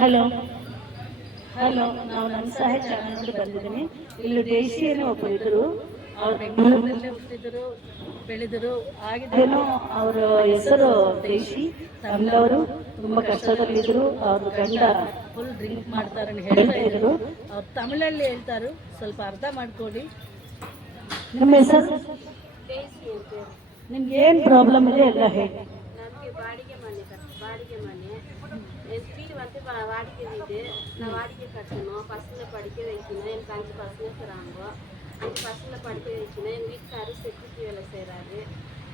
Hello hello, ನಾವು ನಮ್ಮ ಸಹಾಯ ಚಾನಲ್ ನೋಡಿ ಬಂದಿದ್ದೀನಿ. ಇಲ್ಲಿ ಡೇಸಿ ಏನೋ ಒಬ್ಬರು ಇದ್ರು, ಅವ್ರು ಬೆಂಗಳೂರಿನಲ್ಲೇ ಹುಟ್ಟಿದ್ರು ಬೆಳೆದರು. ಆಗಿದ್ದೇನೋ ಅವರ ಹೆಸರು ಡೇಸಿ ತಮಿಳವರು. ತುಂಬ ಕಷ್ಟದಲ್ಲಿದ್ದರು. ಅವ್ರ ಗಂಡ ಫುಲ್ ಡ್ರಿಂಕ್ ಮಾಡ್ತಾರೆ ಹೇಳ್ತಾ ಇದ್ರು. ಅವ್ರು ತಮಿಳಲ್ಲಿ ಹೇಳ್ತಾರೆ, ಸ್ವಲ್ಪ ಅರ್ಥ ಮಾಡ್ಕೊಳ್ಳಿ. ನಿಮ್ಮ ಹೆಸರು? ನಿಮ್ಗೆ ಏನು ಪ್ರಾಬ್ಲಮ್ ಇದೆ ಎಲ್ಲ ಹೇಳಿ. நமக்கு வாடகை மனை என் வீடு வந்து வாடகை வீடு. நான் வாடகை கட்டணும், பசங்களை படிக்க வைக்கணும். எனக்கு 5 பசங்க இருக்கிறாங்க. 5 பசங்களை படிக்க வைக்கணும். எங்கள் வீட்டுக்காரர் செக்யூரிட்டி வேலை செய்கிறாரு.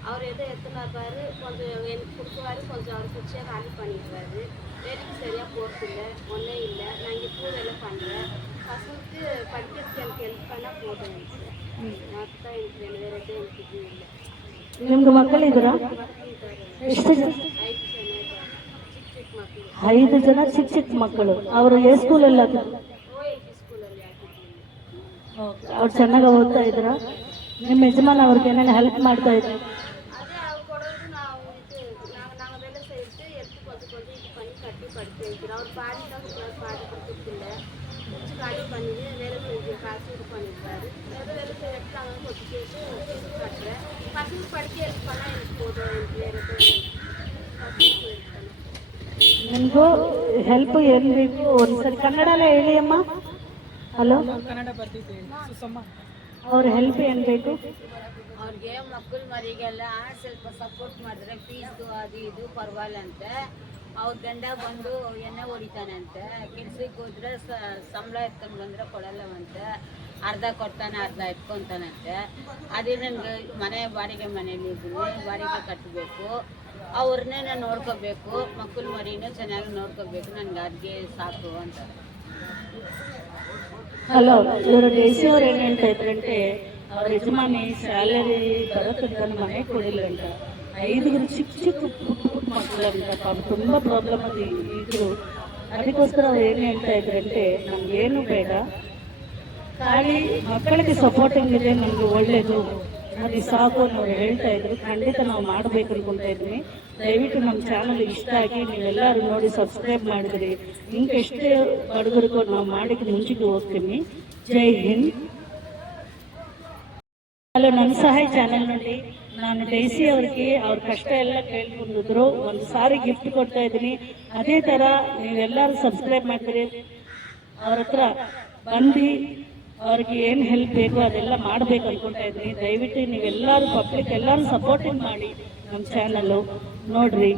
அவர் எதோ எத்தனாப்பாரு, கொஞ்சம் எனக்கு கொடுக்குவாரு, கொஞ்சம் அவர் குச்சியாக காலி பண்ணிடுறாரு. வேலைக்கு சரியாக போகிறதில்ல, ஒன்றே இல்லை. நான் இங்கே பூ வேலை பண்ணுறேன். பசங்களுக்கு படிக்கிறதுக்கு எனக்கு ஹெல்ப் பண்ணால் போதும். எனக்கு தான் எனக்கு வேணும், வேறு எதுவும் எனக்கு இது இல்லை. ನಿಮ್ಗೆ ಮಕ್ಕಳಿದ್ದೀರಾ? ಎಷ್ಟು ಜನ? 5 ಜನ ಚಿಕ್ಕ ಚಿಕ್ಕ ಮಕ್ಕಳು. ಅವರು ಯಾವ ಸ್ಕೂಲಲ್ಲಿ ಹಾಕಿದ್ರು? ಅವ್ರು ಚೆನ್ನಾಗಿ ಓದ್ತಾ ಇದ್ರ? ನಿಮ್ಮ ಯಜಮಾನ ಅವ್ರಿಗೆ ಏನೇನು ಹೆಲ್ಪ್ ಮಾಡ್ತಾ ಇದ್ರು? அவர் பாடி தான் பாடி கொடுத்துருக்குல்ல, குச்சி காலி பண்ணி வேலை செஞ்சு காசு இது பண்ணிடுறாரு. ஏதோ வேலை செய்யறதுக்கு அங்கே கொட்டி கேட்டு கட்டுறேன். பசங்க படிக்க ஹெல்ப் பண்ணால் எனக்கு போதும். எனக்கு வேறு பசங்களுக்கு ஹெல்ப் பண்ண ನಿಮಗೂ ಹೆಲ್ಪ್ ಏನು ಬೇಕು ಒಂದ್ಸರಿ ಕನ್ನಡಲ್ಲೇ ಹೇಳಿ ಅಮ್ಮ. ಹಲೋ, ಕನ್ನಡ ಬರ್ತಿದ್ದೆ ಸುಸಮ್ಮ. ಅವ್ರ ಹೆಲ್ಪ್ ಏನು ಬೇಕು? ಅವ್ರಿಗೆ ಮಕ್ಕಳು ಮರಿಗೆಲ್ಲ ಸ್ವಲ್ಪ ಸಪೋರ್ಟ್ ಮಾಡಿದ್ರೆ ಫೀಸು ಅದು ಇದು ಪರವಾಗಿಲ್ಲ ಅಂತ. ಅವ್ರ ಗಂಡ ಬಂದು ಎಣ್ಣೆ ಹೊಡಿತಾನಂತೆ. ಕೆಲ್ಸಕ್ಕೆ ಹೋದ್ರೆ ಸಂಬಳ ಎತ್ಕೊಂಡು ಬಂದರೆ ಕೊಡಲ್ಲವಂತೆ. ಅರ್ಧ ಕೊಡ್ತಾನೆ, ಅರ್ಧ ಎತ್ಕೊತಾನಂತೆ. ಅದೇ ನನಗೆ ಮನೆ ಬಾಡಿಗೆ ಮನೇಲಿ ಇದ್ದೀನಿ, ಬಾಡಿಗೆ ಕಟ್ಟಬೇಕು. ಅವ್ರನ್ನೇ ನಾನು ನೋಡ್ಕೋಬೇಕು, ಮಕ್ಕಳು ಮರಿನೂ ಚೆನ್ನಾಗಿ ನೋಡ್ಕೋಬೇಕು. ನನಗೆ ಅಡುಗೆ ಸಾಕು ಅಂತ. ಹಲೋ, ಇವರು ದೇಸಿ ಅವ್ರು ಏನು ಹೇಳ್ತಾ ಇದ್ರಂటే ಅವ್ರ ಯಜಮಾನಿ ಸ್ಯಾಲರಿ ಬರೋತಂತ ಮನೆ ಕೊಡಿಲ್ಲ ಅಂತ. 5 ಚಿಕ್ಕ ಚಿಕ್ಕ ಪುಟ್ಟ ಮಕ್ಕಳಂತ ಪಾಪ ತುಂಬ ಪ್ರಾಬ್ಲಮ್ ಅದು ಇದ್ರು. ಅದಕ್ಕೋಸ್ಕರ ಅವ್ರು ಏನು ಹೇಳ್ತಾ ಇದ್ರಂటే ನಮಗೇನು ಬೇಡ, ಖಾಲಿ ಮಕ್ಕಳಿಗೆ ಸಪೋರ್ಟಿಂಗ್ ಇದೆ, ನಮಗೆ ಒಳ್ಳೇದು, ಅದು ಸಾಕು ಅನ್ನೋರು ಹೇಳ್ತಾ ಇದ್ರು. ಖಂಡಿತ ನಾವು ಮಾಡಬೇಕು ಅನ್ಕೊತಾ ಇದ್ವಿ. ದಯವಿಟ್ಟು ನಮ್ಮ ಚಾನಲ್ ಇಷ್ಟ ಆಗಿ ನೀವೆಲ್ಲರೂ ನೋಡಿ ಸಬ್ಸ್ಕ್ರೈಬ್ ಮಾಡಿದ್ರಿ. ಹಿಂಗೆ ಎಷ್ಟೇ ಬಡಗರಿಗೂ ನಾವು ಮಾಡಿಕ್ಕೆ ಮುಂಚೆಗೆ ಹೋಗ್ತೀನಿ. ಜೈ ಹಿಂದ್. ಹಲೋ, ನನ್ನ ಸಹಾಯ ಚಾನಲ್ ನೋಡಿ ನಾನು ಡೈಸಿ ಅವ್ರಿಗೆ ಅವ್ರ ಕಷ್ಟ ಎಲ್ಲ ಕೇಳ್ಕೊಂಡಿದ್ರು. ಒಂದು ಸಾರಿ ಗಿಫ್ಟ್ ಕೊಡ್ತಾ ಇದ್ದೀನಿ. ಅದೇ ಥರ ನೀವೆಲ್ಲರೂ ಸಬ್ಸ್ಕ್ರೈಬ್ ಮಾಡ್ತೀರಿ. ಅವ್ರ ಹತ್ರ ಬಂದು ಅವ್ರಿಗೆ ಏನು ಹೆಲ್ಪ್ ಬೇಕು ಅದೆಲ್ಲ ಮಾಡಬೇಕು ಅನ್ಕೊತಾ ಇದ್ದೀನಿ. ದಯವಿಟ್ಟು ನೀವೆಲ್ಲರೂ ಪಬ್ಲಿಕ್ ಎಲ್ಲರೂ ಸಪೋರ್ಟಿಂಗ್ ಮಾಡಿ ನಮ್ಮ ಚಾನಲ್ಲು ನೋಡ್ರಿ.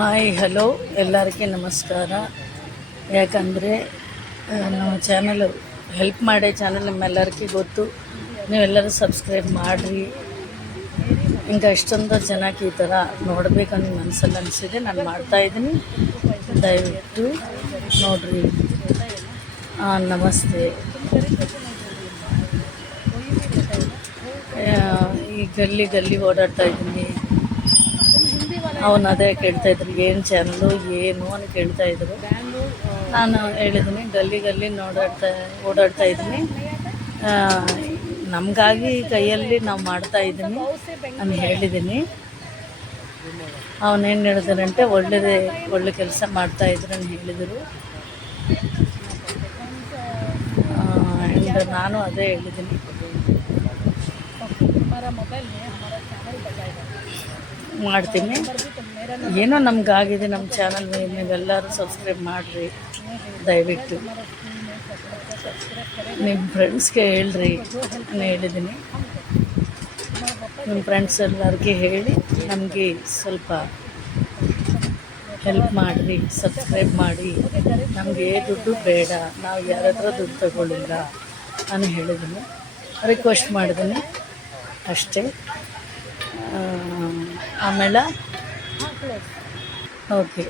ಹಾಯ್ ಹಲೋ, ಎಲ್ಲರಿಗೂ ನಮಸ್ಕಾರ. ಯಾಕಂದರೆ ನಮ್ಮ ಚಾನಲ್ ಹೆಲ್ಪ್ ಮಾಡೋ ಚಾನಲ್ ನಿಮ್ಮೆಲ್ಲರಿಗೂ ಗೊತ್ತು. ನೀವೆಲ್ಲರೂ ಸಬ್ಸ್ಕ್ರೈಬ್ ಮಾಡಿರಿ. ಹಿಂಗೆ ಅಷ್ಟೊಂದು ಜನಕ್ಕೆ ಈ ಥರ ನೋಡಬೇಕಂತ ಮನಸ್ಸಲ್ಲಿ ಅನಿಸಿದೆ. ನಾನು ಮಾಡ್ತಾಯಿದ್ದೀನಿ, ದಯವಿಟ್ಟು ನೋಡಿರಿ. ನಮಸ್ತೆ. ಈ ಗಲ್ಲಿ ಓಡಾಡ್ತಾ ಇದ್ದೀನಿ. ಅವನು ಅದೇ ಕೇಳ್ತಾಯಿದ್ರು, ಏನು ಚಾನಲು ಏನು ಅಂತ ಕೇಳ್ತಾಯಿದ್ರು. ನಾನು ಹೇಳಿದ್ದೀನಿ, ಗಲ್ಲಿ ಓಡಾಡ್ತಾ ಇದ್ದೀನಿ. ನಮಗಾಗಿ ಕೈಯಲ್ಲಿ ನಾವು ಮಾಡ್ತಾಯಿದ್ದೀನಿ ನಾನು ಹೇಳಿದ್ದೀನಿ. ಅವನೇನು ಹೇಳಿದಾರಂటే ಒಳ್ಳೆ ಕೆಲಸ ಮಾಡ್ತಾಯಿದ್ರು ಅಂತ ಹೇಳಿದರು. ಆ್ಯಂಡ್ ನಾನು ಅದೇ ಹೇಳಿದ್ದೀನಿ. ಮಾಡ್ತೀನಿ. ಏನೋ ನಮಗಾಗಿದೆ ನಮ್ಮ ಚಾನಲ್ ಮೇಲೆ. ನೀವೆಲ್ಲರೂ ಸಬ್ಸ್ಕ್ರೈಬ್ ಮಾಡಿರಿ ದಯವಿಟ್ಟು. ನಿಮ್ಮ ಫ್ರೆಂಡ್ಸ್ಗೆ ಹೇಳ್ರಿ, ನಾನು ಹೇಳಿದ್ದೀನಿ. ನಿಮ್ಮ ಫ್ರೆಂಡ್ಸ್ ಎಲ್ಲರಿಗೆ ಹೇಳಿ ನಮಗೆ ಸ್ವಲ್ಪ ಹೆಲ್ಪ್ ಮಾಡಿರಿ, ಸಬ್ಸ್ಕ್ರೈಬ್ ಮಾಡಿ. ನಮಗೆ ದುಡ್ಡು ಬೇಡ, ನಾವು ಯಾರ ಹತ್ರ ದುಡ್ಡು ತಗೊಳ್ಳಿಲ್ಲ ನಾನು ಹೇಳಿದ್ದೀನಿ, ರಿಕ್ವೆಸ್ಟ್ ಮಾಡಿದ್ದೀನಿ ಅಷ್ಟೇ. ಆಮೇಲೆ ಓಕೆ.